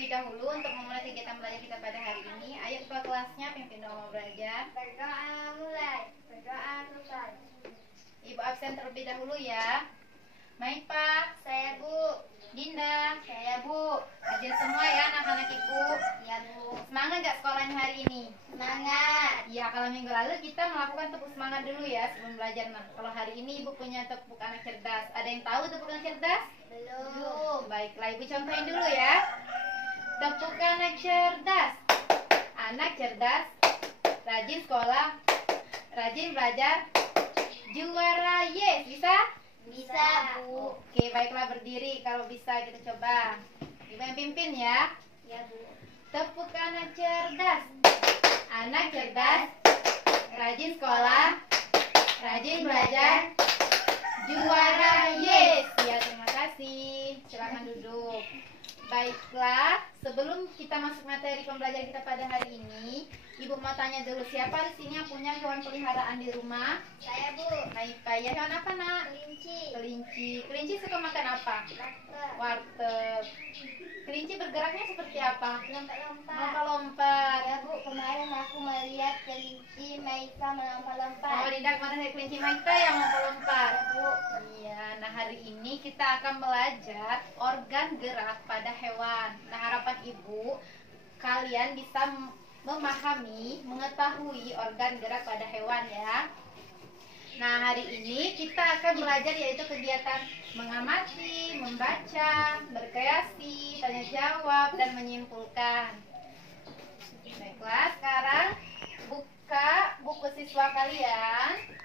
terlebih dahulu untuk memulai kegiatan belajar kita pada hari ini. Ayo ketua kelasnya pimpin doa belajar. Berdoa mulai, berdoa selesai. Ibu absen terlebih dahulu ya. Maipa, Saya Bu. Dinda, Saya Bu. hadir semua ya anak-anak ibu. Ya Bu. Semangat gak sekolahnya hari ini? Semangat. Ya, kalau minggu lalu kita melakukan tepuk semangat dulu ya sebelum belajar. Nah, kalau hari ini ibu punya tepuk anak cerdas. Ada yang tahu tepuk anak cerdas? Belum. Baiklah, ibu contohin dulu ya. Tepuk anak cerdas. Anak cerdas, rajin sekolah, rajin belajar, juara yes. Bisa? Bisa Bu. Oke, baiklah berdiri kalau bisa kita coba. Ibu yang pimpin ya. Ya Bu. Tepuk anak cerdas. Anak cerdas, rajin sekolah, rajin belajar, juara yes. Ya, terima kasih. Silakan duduk. Baiklah, sebelum kita masuk materi pembelajaran kita pada hari ini, Ibu mau tanya dulu, siapa di sini yang punya hewan peliharaan di rumah? Saya Bu. Maipa, ya hewan apa nak? Kelinci. Kelinci. Kelinci suka makan apa? Warteg. Warteg. Kelinci bergeraknya seperti apa? Lompat-lompat. Lompat-lompat. Ya Bu, kemarin aku melihat kelinci Maika Oh, melompat-lompat. Dinda kemarin ada kelinci Maipa yang lompat. Ya Bu. Iya, nah hari ini kita akan belajar organ gerak pada hewan. Nah, harapan ibu, kalian bisa memahami, mengetahui organ gerak pada hewan ya. Nah, hari ini kita akan belajar yaitu kegiatan mengamati, membaca, berkreasi, tanya jawab, dan menyimpulkan. Baiklah, sekarang buka buku siswa kalian.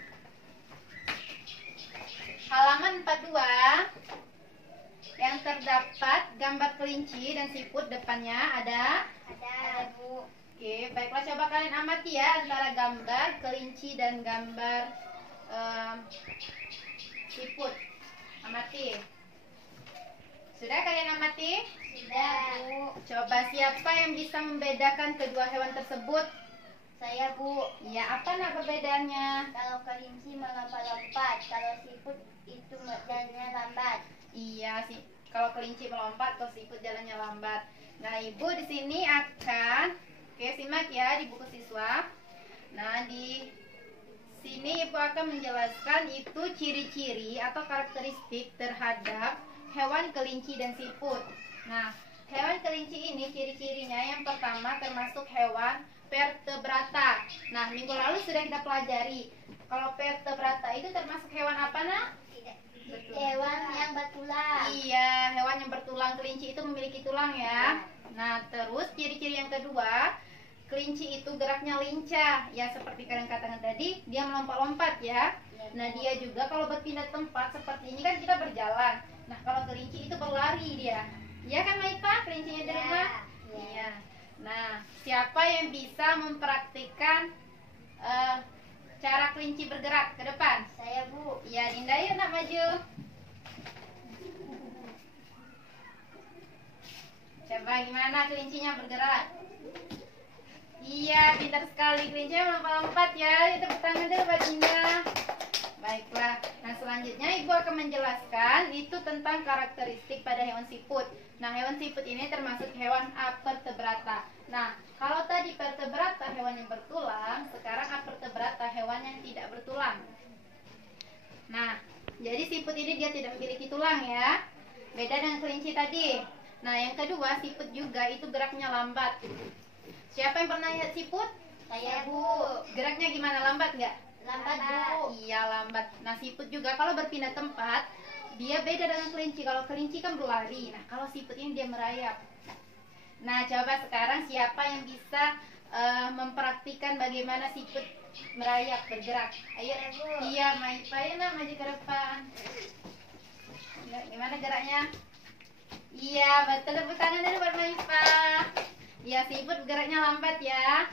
Halaman 42 yang terdapat gambar kelinci dan siput depannya ada. Ada Bu. Oke, baiklah coba kalian amati ya antara gambar kelinci dan gambar siput. Amati. Sudah kalian amati? Sudah Bu. Coba siapa yang bisa membedakan kedua hewan tersebut? Saya Bu. Ya, apa nak perbedaannya? Kalau kelinci melompat-lompat, kalau siput itu jalannya lambat. Iya sih, kalau kelinci melompat, kalau siput jalannya lambat. Nah, ibu di sini akan, oke simak ya di buku siswa. Nah, di sini ibu akan menjelaskan itu ciri-ciri atau karakteristik terhadap hewan kelinci dan siput. Nah, hewan kelinci ini ciri-cirinya yang pertama termasuk hewan vertebrata. Nah, minggu lalu sudah kita pelajari. Kalau vertebrata itu termasuk hewan apa nak? Hewan yang bertulang. Iya, hewan yang bertulang. Kelinci itu memiliki tulang ya. Nah, terus ciri-ciri yang kedua, kelinci itu geraknya lincah. Ya, seperti kalian katakan tadi, dia melompat-lompat ya. Nah, dia juga kalau berpindah tempat seperti ini kan kita berjalan. Nah, kalau kelinci itu berlari dia. Ya kan Maipa, kelincinya di rumah? Iya. Nah, siapa yang bisa mempraktikkan cara kelinci bergerak ke depan? Saya Bu. Ya, Dinda yuk nak maju. Coba gimana kelincinya bergerak? Iya, pintar sekali kelincinya melompat-lompat ya. Itu tangan dulu buat Dinda. Baiklah. Nah, selanjutnya Ibu akan menjelaskan itu tentang karakteristik pada hewan siput. Nah, hewan siput ini termasuk hewan avertebrata. Nah, kalau tadi vertebrata hewan yang bertulang, sekarang avertebrata hewan yang tidak bertulang. Nah, jadi siput ini dia tidak memiliki tulang ya. Beda dengan kelinci tadi. Nah, yang kedua, siput juga itu geraknya lambat. Siapa yang pernah lihat siput? Saya Bu. Geraknya gimana? Lambat nggak? Lambat Bu. Iya, lambat. Nah, siput juga kalau berpindah tempat, dia beda dengan kelinci. Kalau kelinci kan berlari. Nah, kalau siput ini dia merayap. Nah, coba sekarang siapa yang bisa mempraktikkan bagaimana siput merayap, bergerak? Ayo. Iya, Maipa ya nak, maju ke depan. Ya, gimana geraknya? Iya, betul. Tepuk tangan dulu buat Maipa. Ya, siput geraknya lambat ya.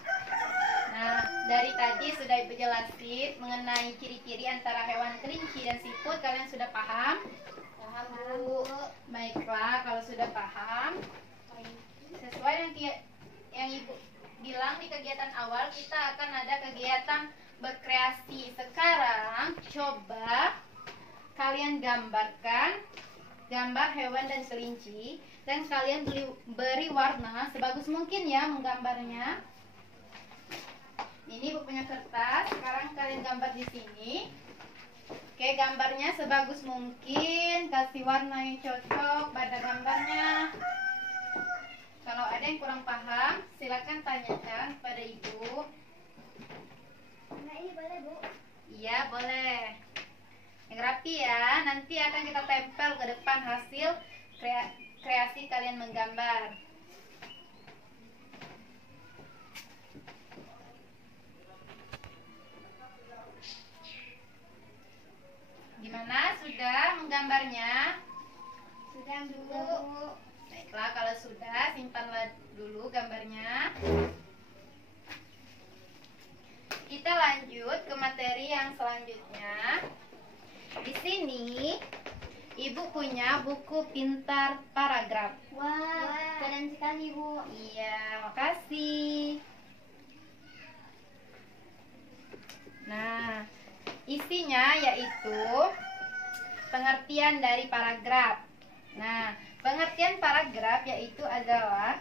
Nah, dari tadi sudah Ibu jelasin mengenai ciri-ciri antara hewan kelinci dan siput. Kalian sudah paham? Paham Bu. Baiklah, kalau sudah paham, sesuai yang Ibu bilang di kegiatan awal, kita akan ada kegiatan berkreasi. Sekarang coba kalian gambarkan menggambar hewan dan kelinci, dan kalian beri warna sebagus mungkin ya menggambarnya. Ini Ibu punya kertas, sekarang kalian gambar di sini. Oke, gambarnya sebagus mungkin, kasih warna yang cocok pada gambarnya. Kalau ada yang kurang paham, silakan tanyakan pada Ibu. Nah, ini boleh, Bu? Iya, boleh. Yang rapi ya, nanti akan kita tempel ke depan hasil kreasi kalian menggambar. Gimana? Sudah menggambarnya? Sudah, Bu. Baiklah, kalau sudah, simpanlah dulu gambarnya. Kita lanjut ke materi yang selanjutnya. Di sini, Ibu punya buku pintar paragraf. Wah, keren sekali, Bu. Iya, makasih. Nah, isinya yaitu pengertian dari paragraf. Nah, pengertian paragraf yaitu adalah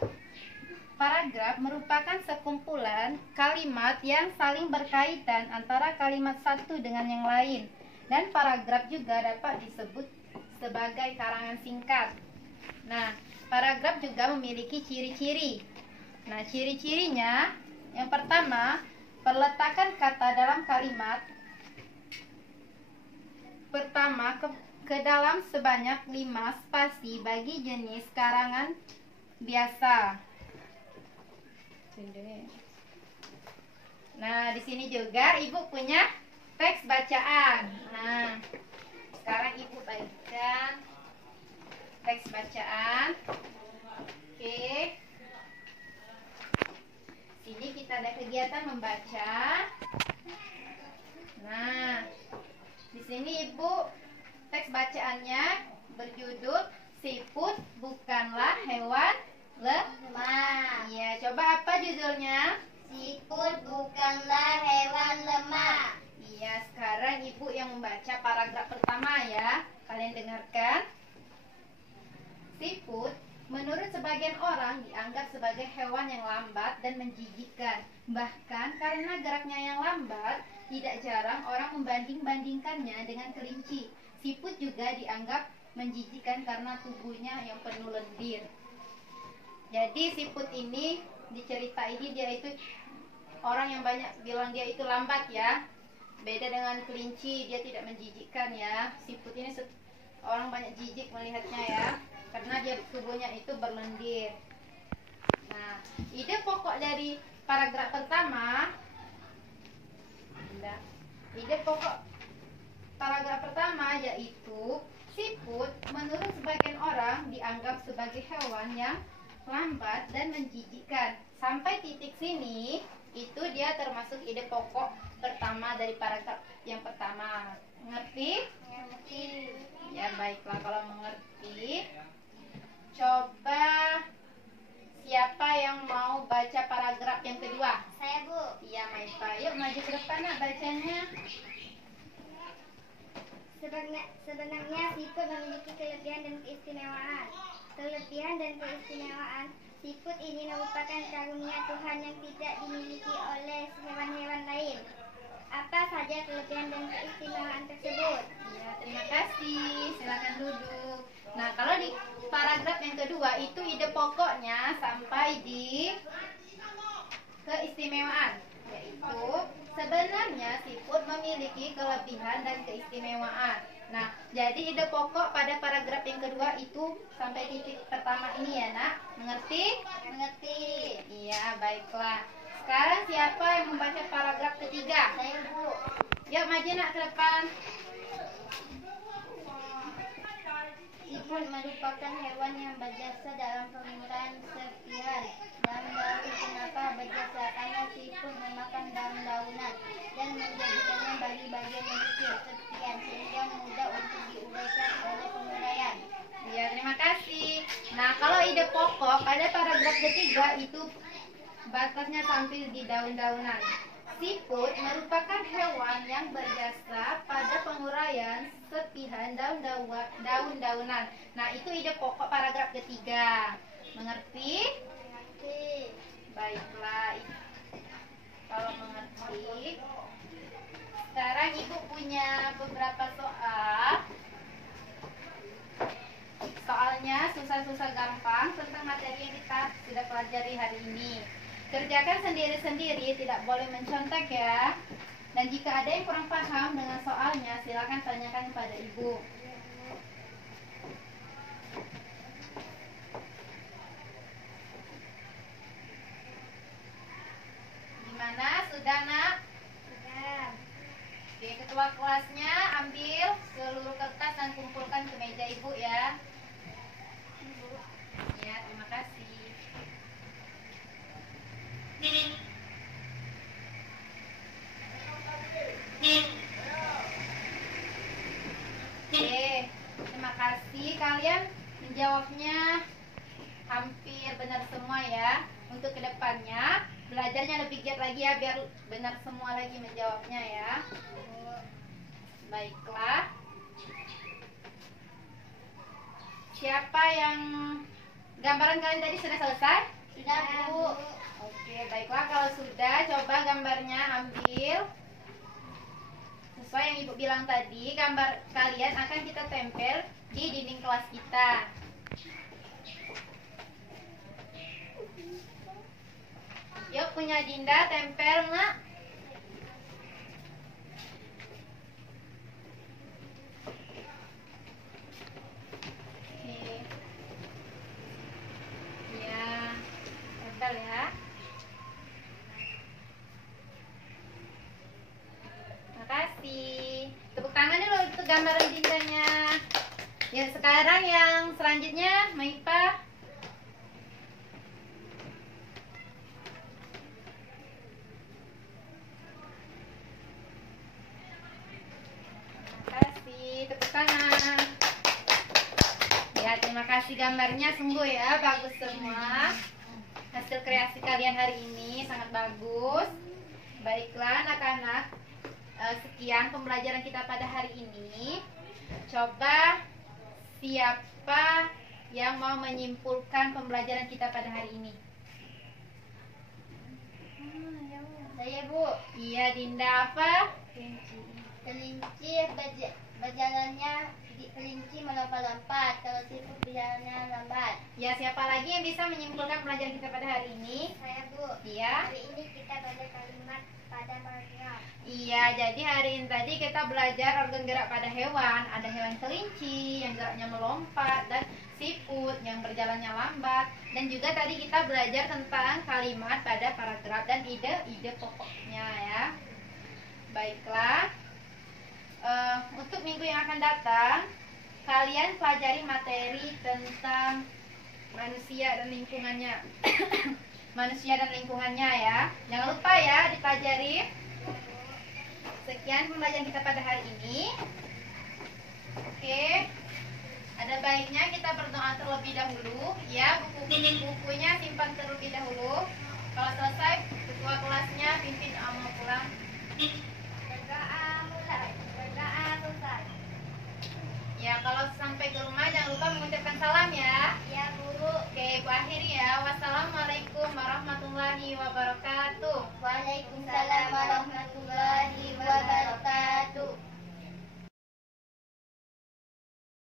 paragraf merupakan sekumpulan kalimat yang saling berkaitan antara kalimat satu dengan yang lain. Dan paragraf juga dapat disebut sebagai karangan singkat. Nah, paragraf juga memiliki ciri-ciri. Nah, ciri-cirinya yang pertama, perletakan kata dalam kalimat pertama ke dalam sebanyak 5 spasi bagi jenis karangan biasa. Nah, di sini juga Ibu punya teks bacaan. Nah, sekarang Ibu bagikan teks bacaan. Oke. Sini kita ada kegiatan membaca. Nah, di sini Ibu teks bacaannya berjudul Siput bukanlah hewan lemah. Iya, coba apa judulnya? Siput bukanlah hewan lemah. Iya, sekarang Ibu yang membaca paragraf pertama ya. Kalian dengarkan. Siput menurut sebagian orang dianggap sebagai hewan yang lambat dan menjijikkan. Bahkan karena geraknya yang lambat, tidak jarang orang membanding-bandingkannya dengan kelinci. Siput juga dianggap menjijikkan karena tubuhnya yang penuh lendir. Jadi siput ini, di cerita ini dia itu orang yang banyak bilang dia itu lambat ya. Beda dengan kelinci, dia tidak menjijikkan ya. Siput ini orang banyak jijik melihatnya ya, karena dia tubuhnya itu berlendir. Nah, ide pokok dari paragraf pertama, yaitu siput menurut sebagian orang dianggap sebagai hewan yang lambat dan menjijikkan. Sampai titik sini, itu dia termasuk ide pokok pertama dari paragraf yang pertama. Mengerti? Mengerti. Ya, baiklah, kalau mengerti, coba siapa yang mau baca paragraf yang kedua? Saya, Bu. Iya, Maipa. Yuk maju ke depan nak bacanya. Sebenarnya siput memiliki kelebihan dan keistimewaan. Kelebihan dan keistimewaan siput ini merupakan karunia Tuhan yang tidak dimiliki oleh hewan-hewan lain. Apa saja kelebihan dan keistimewaan tersebut? Ya, terima kasih. Silakan duduk. Nah, kalau di paragraf yang kedua itu ide pokoknya sampai di keistimewaan, yaitu sebenarnya siput memiliki kelebihan dan keistimewaan. Nah, jadi ide pokok pada paragraf yang kedua itu sampai titik pertama ini ya, Nak. Mengerti? Mengerti. Iya, baiklah. Sekarang siapa yang membaca paragraf ketiga? Saya, Bu. Yuk maju nak ke depan. Siput merupakan hewan yang berjasa dalam pemeliharaan setiap dan lalu kenapa berjasa? Karena siput memakan daun-daunan dan menjadikannya bagi-bagian yang kecil serpihan sehingga mudah untuk diuraikan oleh penguraian. Ya, terima kasih. Nah, kalau ide pokok pada paragraf ketiga itu batasnya tampil di daun-daunan. Siput merupakan hewan yang berjasa pada penguraian serpihan daun-daunan. Nah, itu ide pokok paragraf ketiga. Mengerti? Mengerti. Baiklah. Kalau mengerti, sekarang Ibu punya beberapa soal. Soalnya susah-susah gampang tentang materi yang kita sudah pelajari hari ini. Kerjakan sendiri-sendiri, tidak boleh mencontek ya. Dan jika ada yang kurang paham dengan soalnya, silakan tanyakan kepada Ibu. Gimana? Sudah, Nak? Sudah. Oke, ketua kelasnya ambil seluruh kertas dan kumpulkan ke meja Ibu ya. Ya, terima kasih. Oke, terima kasih. Kalian menjawabnya hampir benar semua ya. Untuk kedepannya belajarnya lebih giat lagi ya, biar benar semua lagi menjawabnya ya. Baiklah. Siapa yang gambaran kalian tadi sudah selesai? Sudah, Bu. Oke, baiklah, kalau sudah coba gambarnya ambil. Sesuai yang Ibu bilang tadi, gambar kalian akan kita tempel di dinding kelas kita. Yuk, punya Dinda tempel, Nak. Oke. Ya, tempel ya. Makasih. Tepuk tangan dulu untuk gambaran Dindanya. Ya, sekarang yang selanjutnya, Maipa. Makasih, tepuk tangan. Ya, terima kasih gambarnya, sungguh ya, bagus semua. Hasil kreasi kalian hari ini sangat bagus. Baiklah anak-anak, sekian pembelajaran kita pada hari ini. Coba siapa yang mau menyimpulkan pembelajaran kita pada hari ini? Saya, Bu. Iya, Dinda apa? Kelinci berjalannya kelinci melompat-lompat, kalau siput berjalannya lambat. Ya, siapa lagi yang bisa menyimpulkan pelajaran kita pada hari ini? Saya, Bu. Iya. Hari ini kita belajar kalimat pada paragraf. Iya, jadi hari ini tadi kita belajar organ gerak pada hewan. Ada hewan kelinci yang geraknya melompat, dan siput yang berjalannya lambat. Dan juga tadi kita belajar tentang kalimat pada paragraf dan ide-ide pokoknya ya. Baiklah, untuk minggu yang akan datang, kalian pelajari materi tentang manusia dan lingkungannya. Manusia dan lingkungannya ya. Jangan lupa ya dipelajari. Sekian pembelajaran kita pada hari ini. Oke. Ada baiknya kita berdoa terlebih dahulu ya. Bukunya simpan terlebih dahulu. Kalau selesai, ketua kelasnya pimpin doa mau pulang. Berdoa mulai. Berdoa selesai. Ya, kalau sampai ke rumah jangan lupa mengucapkan salam ya. Ya, Bu. Oke, Bu akhiri ya. Wassalamualaikum warahmatullahi wabarakatuh. Waalaikumsalam.